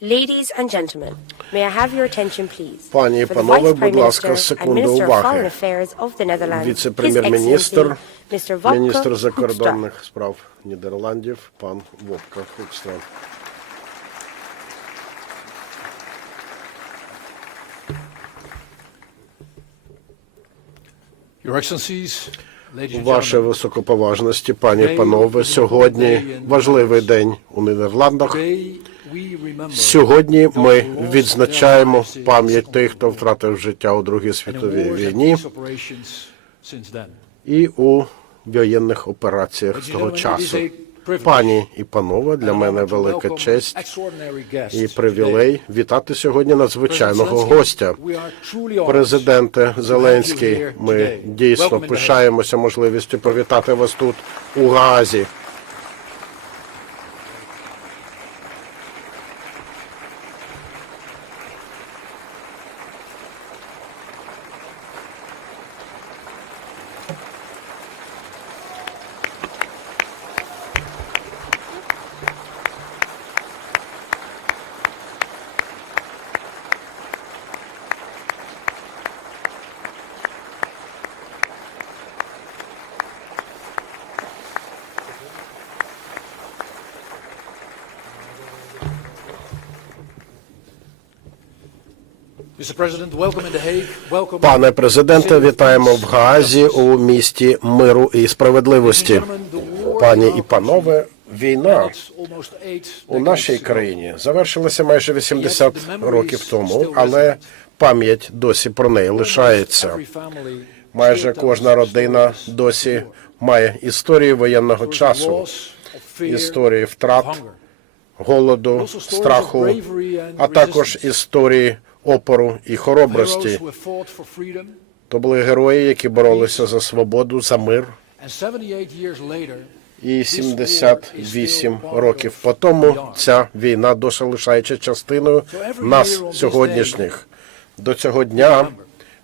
Ladies and gentlemen, may I have your attention, please? Пані і For the панове, Vice Prime будь ласка, Minister and секунду Minister of уваги. Foreign Affairs of the Netherlands, His Віце-прем'єр-міністр, Excellency Mr. Wopke міністр Hoekstra. закордонних справ Нідерландів, пан Вовка Хукстра. Your Excellencies, ladies and Ваше високоповажності, пані і панове, сьогодні важливий день у Нідерландах. Сьогодні ми відзначаємо пам'ять тих, хто втратив життя у Другій світовій війні і у воєнних операціях з того часу. Пані і панове, для мене велика честь і привілей вітати сьогодні надзвичайного гостя. Президенте Зеленський, ми дійсно пишаємося можливістю привітати вас тут у Гаазі. Пане президенте, вітаємо в Гаазі у місті миру і справедливості. Пані і панове, війна у нашій країні завершилася майже 80 років тому, але пам'ять досі про неї лишається. Майже кожна родина досі має історію воєнного часу, історії втрат, голоду, страху, а також історії опору і хоробрості. То були герої, які боролися за свободу, за мир. І 78 років по тому ця війна досі лишається частиною нас сьогоднішніх. До цього дня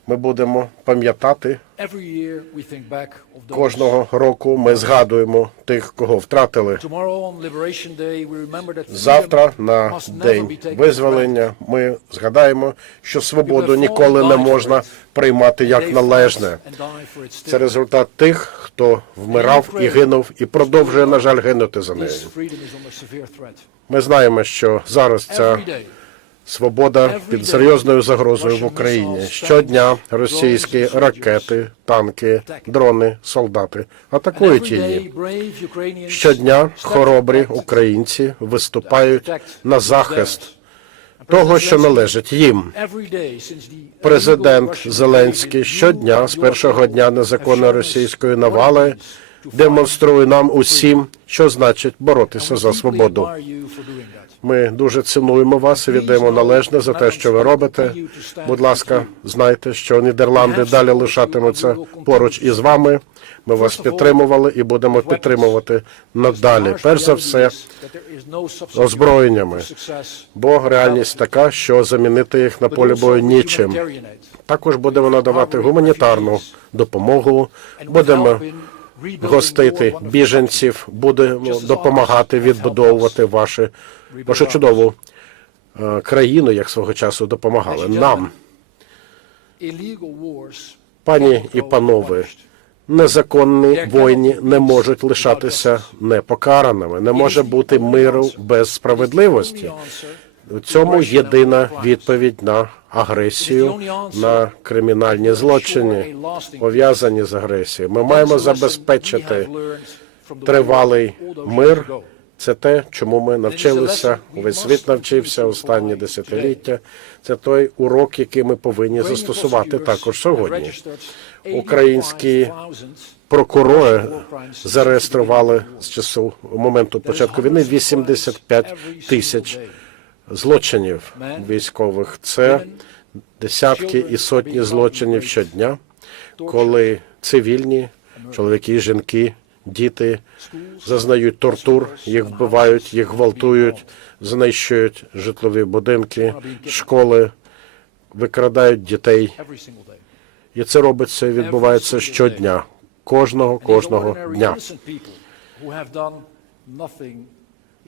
ми будемо пам'ятати кожного року. Ми згадуємо тих, кого втратили. Завтра на день визволення ми згадаємо, що свободу ніколи не можна приймати як належне. Це результат тих, хто вмирав і гинув, і продовжує, на жаль, гинути за нею. Ми знаємо, що зараз ця свобода під серйозною загрозою в Україні. Щодня російські ракети, танки, дрони, солдати атакують її. Щодня хоробрі українці виступають на захист того, що належить їм. Президент Зеленський щодня з першого дня незаконної російської навали демонструє нам усім, що значить боротися за свободу. Ми дуже цінуємо вас і віддаємо належне за те, що ви робите. Будь ласка, знайте, що Нідерланди далі лишатимуться поруч із вами. Ми вас підтримували і будемо підтримувати надалі. Перш за все, озброєннями. Бо реальність така, що замінити їх на полі бою нічим. Також будемо надавати гуманітарну допомогу. Будемо гостити біженців, будемо допомагати відбудовувати ваші, вашу чудову е, країну, як свого часу допомагали нам. Пані і панове, незаконні війни не можуть лишатися непокараними. Не може бути миру без справедливості. У цьому єдина відповідь на агресію, на кримінальні злочини, пов'язані з агресією. Ми маємо забезпечити тривалий мир. Це те, чому ми навчилися. Весь світ навчився останні десятиліття. Це той урок, який ми повинні застосувати також сьогодні. Українські прокурори зареєстрували з часу моменту початку війни 85 тисяч злочинів військових. Це десятки і сотні злочинів щодня, коли цивільні чоловіки, жінки, діти зазнають тортур, їх вбивають, їх гвалтують, знищують житлові будинки, школи, викрадають дітей. І це робиться і відбувається щодня, кожного кожного дня.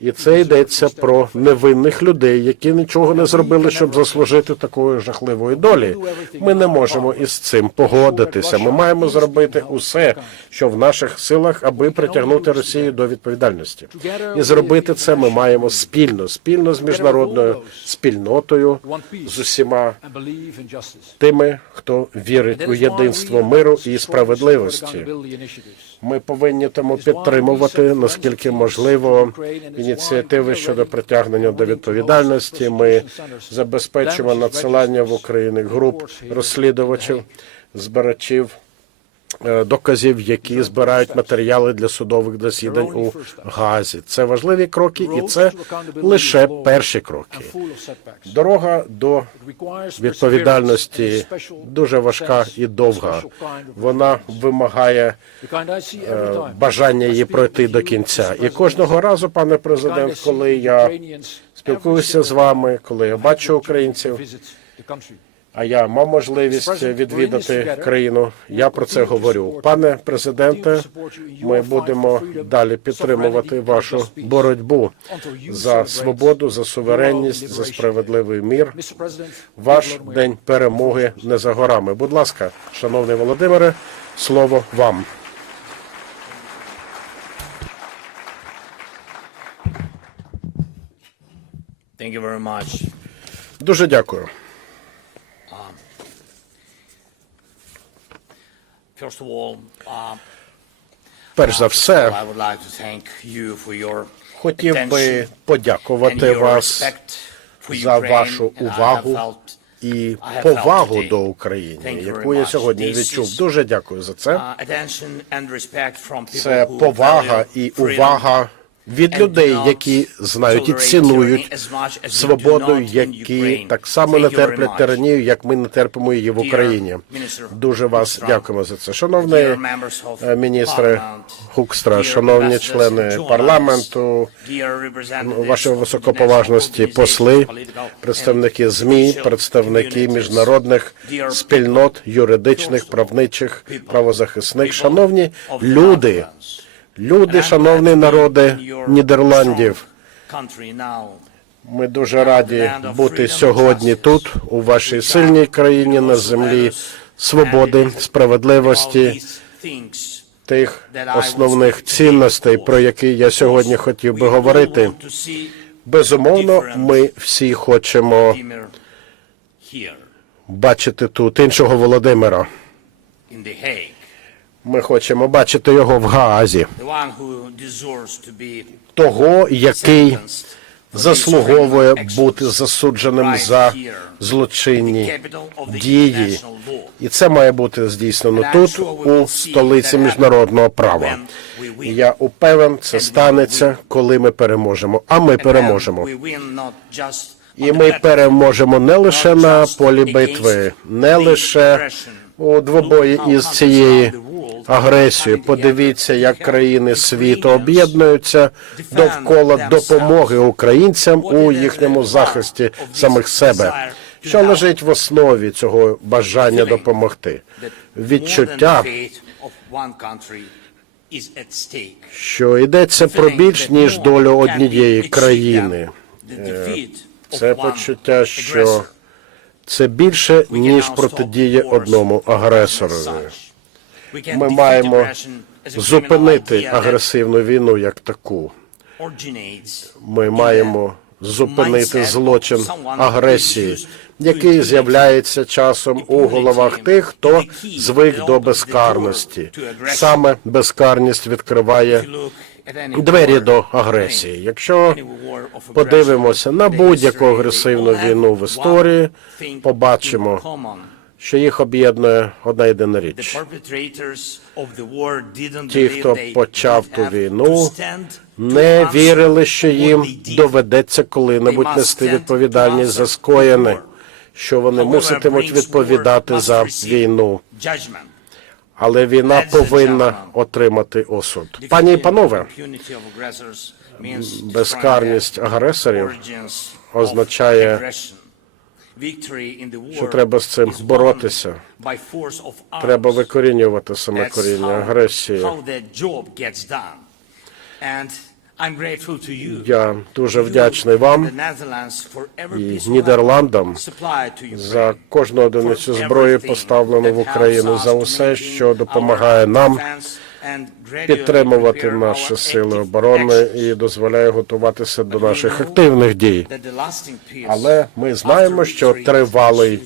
І це йдеться про невинних людей, які нічого не зробили, щоб заслужити такої жахливої долі. Ми не можемо із цим погодитися. Ми маємо зробити усе, що в наших силах, аби притягнути Росію до відповідальності. І зробити це ми маємо спільно, спільно з міжнародною спільнотою, з усіма тими, хто вірить у єдинство миру і справедливості. Ми повинні тому підтримувати наскільки можливо ініціативи щодо притягнення до відповідальності. Ми забезпечимо надсилання в Україну груп розслідувачів, збирачів. Е, Доказів, які збирають матеріали для судових засідань у Газі. Це важливі кроки, і це лише перші кроки. Дорога до відповідальності дуже важка і довга. Вона вимагає е, бажання її пройти до кінця. І кожного разу, пане президент, коли я спілкуюся з вами, коли я бачу українців, а я мав можливість відвідати країну. Я про це говорю. Пане президенте, ми будемо далі підтримувати вашу боротьбу за свободу, за суверенність, за справедливий мір. Ваш день перемоги не за горами. Будь ласка, шановний Володимире, слово вам. Дуже дякую. Перш за все, хотів би подякувати вас за вашу увагу і повагу до України, яку я сьогодні відчув. Дуже дякую за це. uh, Це повага і увага від людей, які знають і цінують свободу, які так само не терплять тиранію, як ми не терпимо її в Україні. Дуже вас дякуємо за це. Шановний е, міністре Хукстра, шановні члени парламенту, вашої високоповажності посли, представники ЗМІ, представники міжнародних спільнот, юридичних, правничих, правозахисних, шановні люди. Люди, шановні народи Нідерландів. Ми дуже раді бути сьогодні тут, у вашій сильній країні на землі свободи, справедливості, тих основних цінностей, про які я сьогодні хотів би говорити. Безумовно, ми всі хочемо бачити тут іншого Володимира. Ми хочемо бачити його в Гаазі, того, який заслуговує бути засудженим за злочинні дії. І це має бути здійснено тут, у столиці міжнародного права. І я упевнен, це станеться, коли ми переможемо. А ми переможемо. І ми переможемо не лише на полі битви, не лише у двобої із цієї coming Подивіться, як країни світу об'єднуються довкола допомоги українцям у їхньому захисті самих себе. Що лежить в основі цього бажання допомогти? Відчуття, що йдеться про більш ніж долю однієї країни. of Це почуття, що це більше ніж wars одному агресорові. Ми маємо зупинити агресивну війну як таку. Ми маємо зупинити злочин агресії, який з'являється часом у головах тих, хто звик до безкарності. Саме безкарність відкриває двері до агресії. Якщо подивимося на будь-яку агресивну війну в історії, побачимо. Що їх об'єднує одна єдина річ. Ті, хто почав ту війну, Не вірили, що їм доведеться коли-небудь нести відповідальність за скоєне, що вони муситимуть відповідати за війну. Але війна повинна отримати осуд. Пані і панове, безкарність агресорів означає, що треба з цим боротися. Треба викорінювати саме коріння агресії. Я дуже вдячний вам і Нідерландам за кожну одиницю зброї, поставлену в Україну, за усе, що допомагає нам підтримувати наші сили оборони і дозволяє готуватися до наших активних дій. Але ми знаємо, що тривалий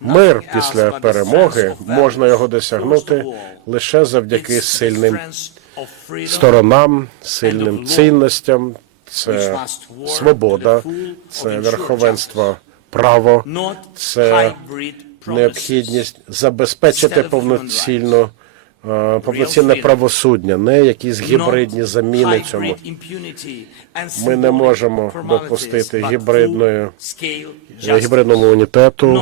мир після перемоги можна його досягнути лише завдяки сильним сторонам, сильним цінностям. Це свобода, це верховенство право, це необхідність забезпечити повноцінну повноцінне правосуддя, не якісь гібридні заміни цьому. Ми не можемо допустити гібридної гібридному унітету,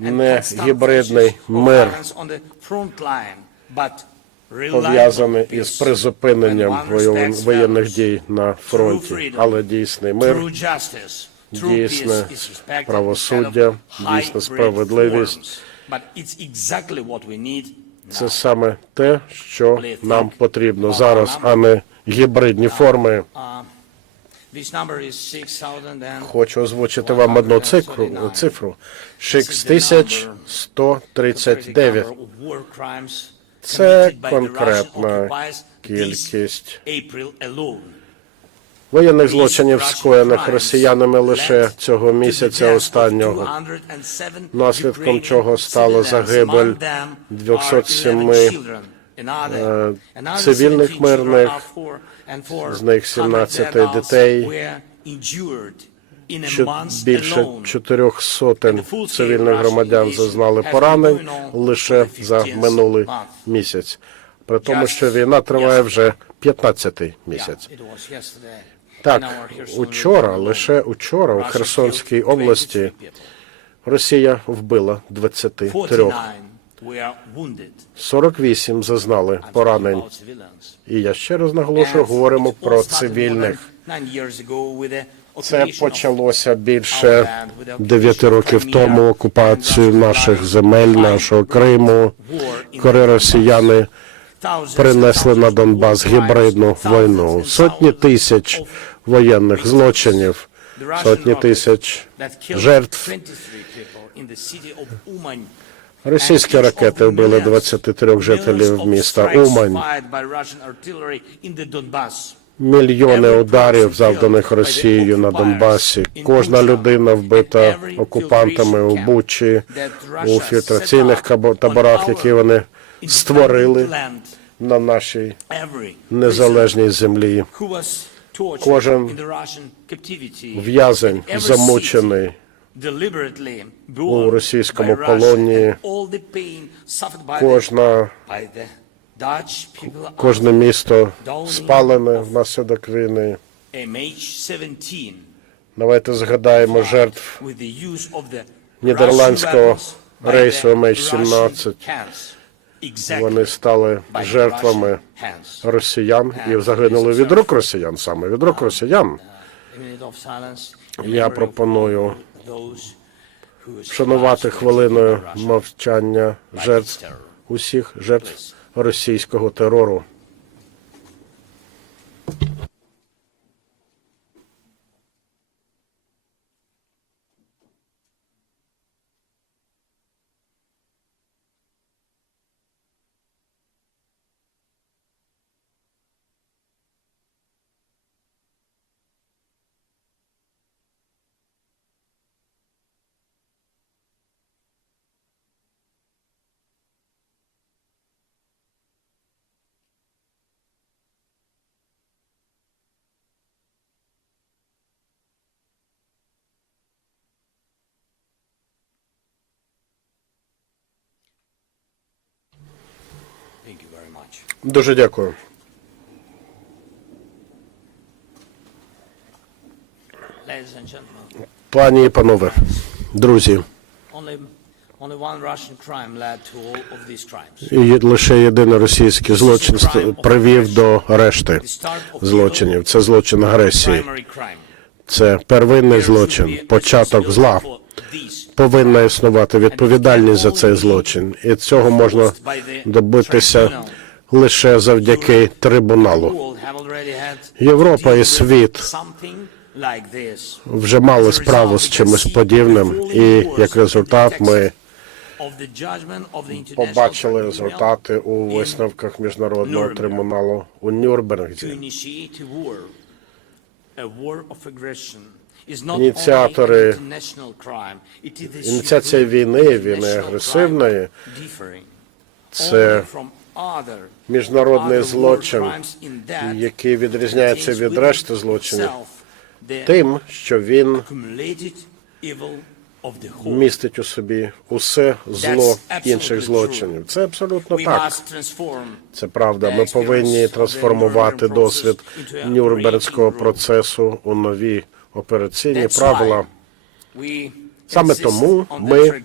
не гібридний мир, пов'язаний із призупиненням воєн- воєнних дій на фронті, але дійсний мир, дійсне правосуддя, дійсна справедливість. Це саме те, що нам потрібно зараз, а не гібридні форми. Хочу озвучити вам одну цифру, цифру. 6139. Це конкретна кількість воєнних злочинів, скоєних росіянами лише цього місяця останнього, наслідком чого стала загибель 207 е, цивільних мирних, з них 17 дітей, більше чотирьох сотень цивільних громадян зазнали поранень лише за минулий місяць. При тому, що війна триває вже 15-й місяць. Так, учора, лише учора у Херсонській області Росія вбила 23. 48 зазнали поранень. І я ще раз наголошую, говоримо про цивільних. Це почалося більше 9 років тому. Окупацію наших земель, нашого Криму, коли росіяни принесли на Донбас гібридну війну. Сотні тисяч воєнних злочинів, сотні тисяч жертв. Російські ракети вбили 23 жителів міста Умань. Мільйони ударів, завданих Росією на Донбасі. Кожна людина вбита окупантами у Бучі, у фільтраційних таборах, які вони створили на нашій незалежній землі. Кожен В'язень замучений у російському полоні. кожна кожне місто спалене внаслідок війни. Давайте згадаємо жертв нідерландського рейсу MH17. Вони стали жертвами росіян і загинули від рук росіян, саме від рук росіян. Я пропоную вшанувати хвилиною мовчання жертв усіх жертв російського терору. Дуже дякую. Пані і панове, друзі, і лише єдиний російський злочин привів до решти злочинів. Це злочин агресії. Це первинний злочин, початок зла. Повинна існувати відповідальність за цей злочин, і цього можна добитися лише завдяки трибуналу. Європа і світ. Вже мали справу з чимось подібним, і як результат ми побачили результати у висновках міжнародного трибуналу у Нюрнберзі. Ініціатори- Ініціація війни, війни агресивної, це міжнародний злочин, який відрізняється від решти злочинів тим, що він містить у собі усе зло інших злочинів. Це абсолютно так. Це правда. Ми повинні трансформувати досвід Нюрнберзького процесу у нові операційні правила. Саме тому ми.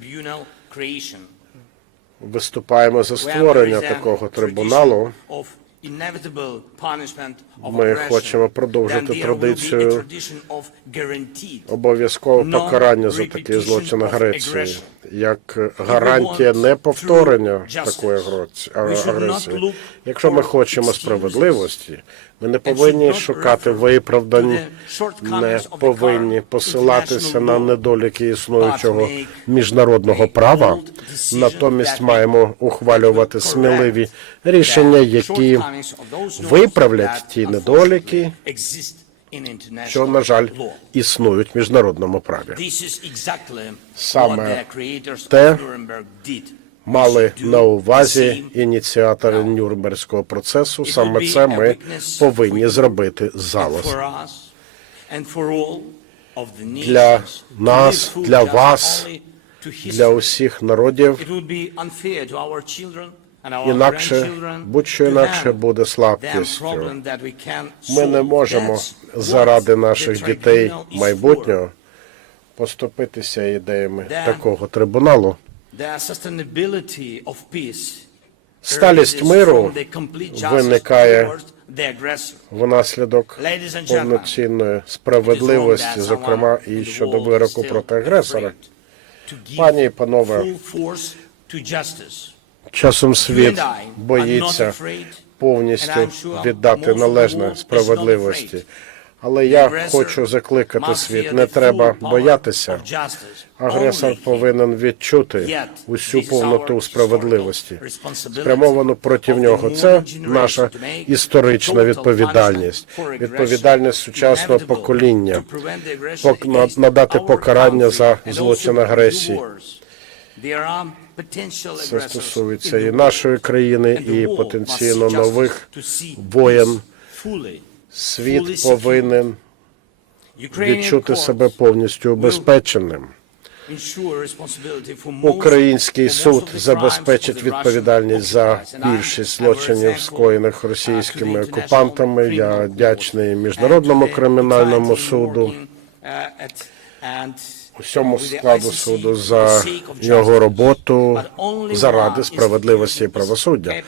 Виступаємо за створення такого трибуналу. Ми хочемо продовжити традицію Обов'язкове покарання за такий злочин агресії, як гарантія неповторення такої агресії. Якщо ми хочемо справедливості, ми не повинні шукати виправдань, не повинні посилатися на недоліки існуючого міжнародного права. Натомість маємо ухвалювати сміливі рішення, які виправлять ті недоліки, що, на жаль, існують в міжнародному праві. Саме те Мали на увазі ініціатори Нюрнберзького процесу. Саме це ми повинні зробити зараз. для нас, для вас, Для усіх народів інакше, будь-що інакше буде слабкістю. Ми не можемо заради наших дітей майбутнього поступитися ідеями такого трибуналу. Сталість миру виникає Внаслідок повноцінної справедливості, зокрема і щодо вироку проти агресора. Пані і панове, часом світ боїться повністю віддати належне справедливості. Але я хочу закликати світ, не треба боятися. Агресор повинен відчути усю повноту справедливості, спрямовану проти нього. Це наша історична відповідальність, відповідальність сучасного покоління, пок- на- надати покарання за злочин агресії. Це стосується і нашої країни, і потенційно нових воєн. Світ повинен відчути себе повністю убезпеченим. Український суд забезпечить відповідальність за більшість злочинів, скоєних російськими окупантами. Я вдячний міжнародному кримінальному суду, усьому складу суду за його роботу заради справедливості і правосуддя.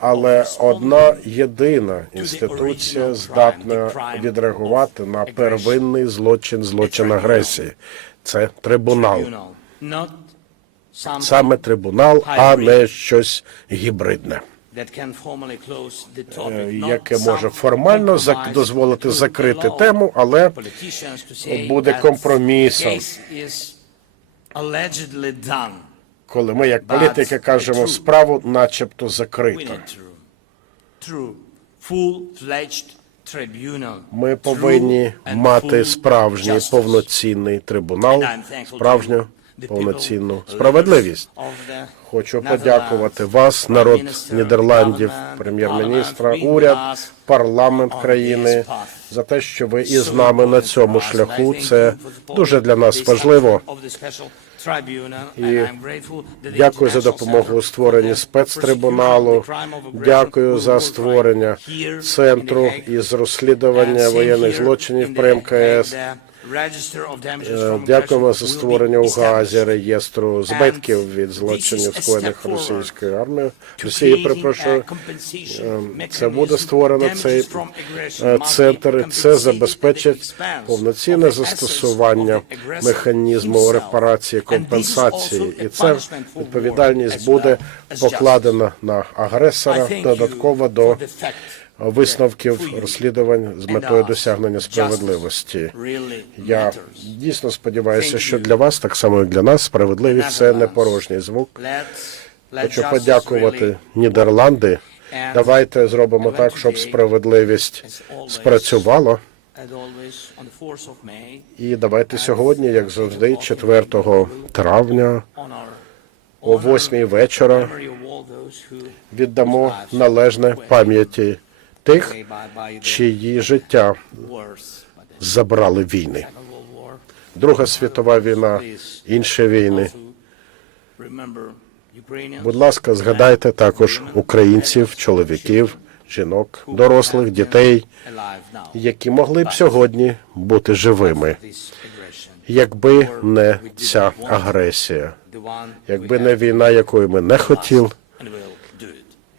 Але одна єдина інституція здатна відреагувати на первинний злочин, злочин агресії. Це трибунал. Саме трибунал, а не щось гібридне, яке може формально зак- дозволити закрити тему, але буде компромісом. коли ми, як політики, кажемо справу, начебто закрита. Ми повинні мати справжній повноцінний трибунал, справжню повноцінну справедливість. Хочу подякувати вас, народ Нідерландів, прем'єр-міністра, уряд, парламент країни за те, що ви із нами на цьому шляху. Це дуже для нас важливо. І дякую за допомогу у створенні спецтрибуналу. Дякую за створення центру із розслідування воєнних злочинів при МКС. Е, Дякуємо за створення у established. реєстру збитків від злочинів, скоєних Російською армією. Росії, перепрошую, Ем, це буде створено цей е, центр. Це забезпечить повноцінне застосування механізму репарації, компенсації. І це відповідальність буде покладена на агресора додатково до висновків розслідувань з метою досягнення справедливості. Я дійсно сподіваюся, що для вас, так само і для нас, справедливість це не порожній звук. Хочу подякувати Нідерланди. Давайте зробимо так, щоб справедливість спрацювала. as always, on the 4th of May, І давайте сьогодні, як завжди, 4 травня о 8 вечора віддамо належне пам'яті тих, чиї життя забрали війни. Друга світова війна, інші війни. Будь ласка, згадайте також українців, чоловіків, жінок, дорослих, дітей, які могли б сьогодні бути живими, якби не ця агресія, якби не війна, якої ми не хотіли,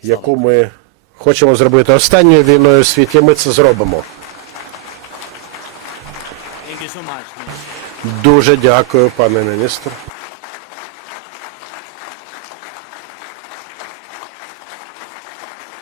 яку ми хочемо зробити останньою війною у світі, ми це зробимо. Дуже дякую, пане міністр.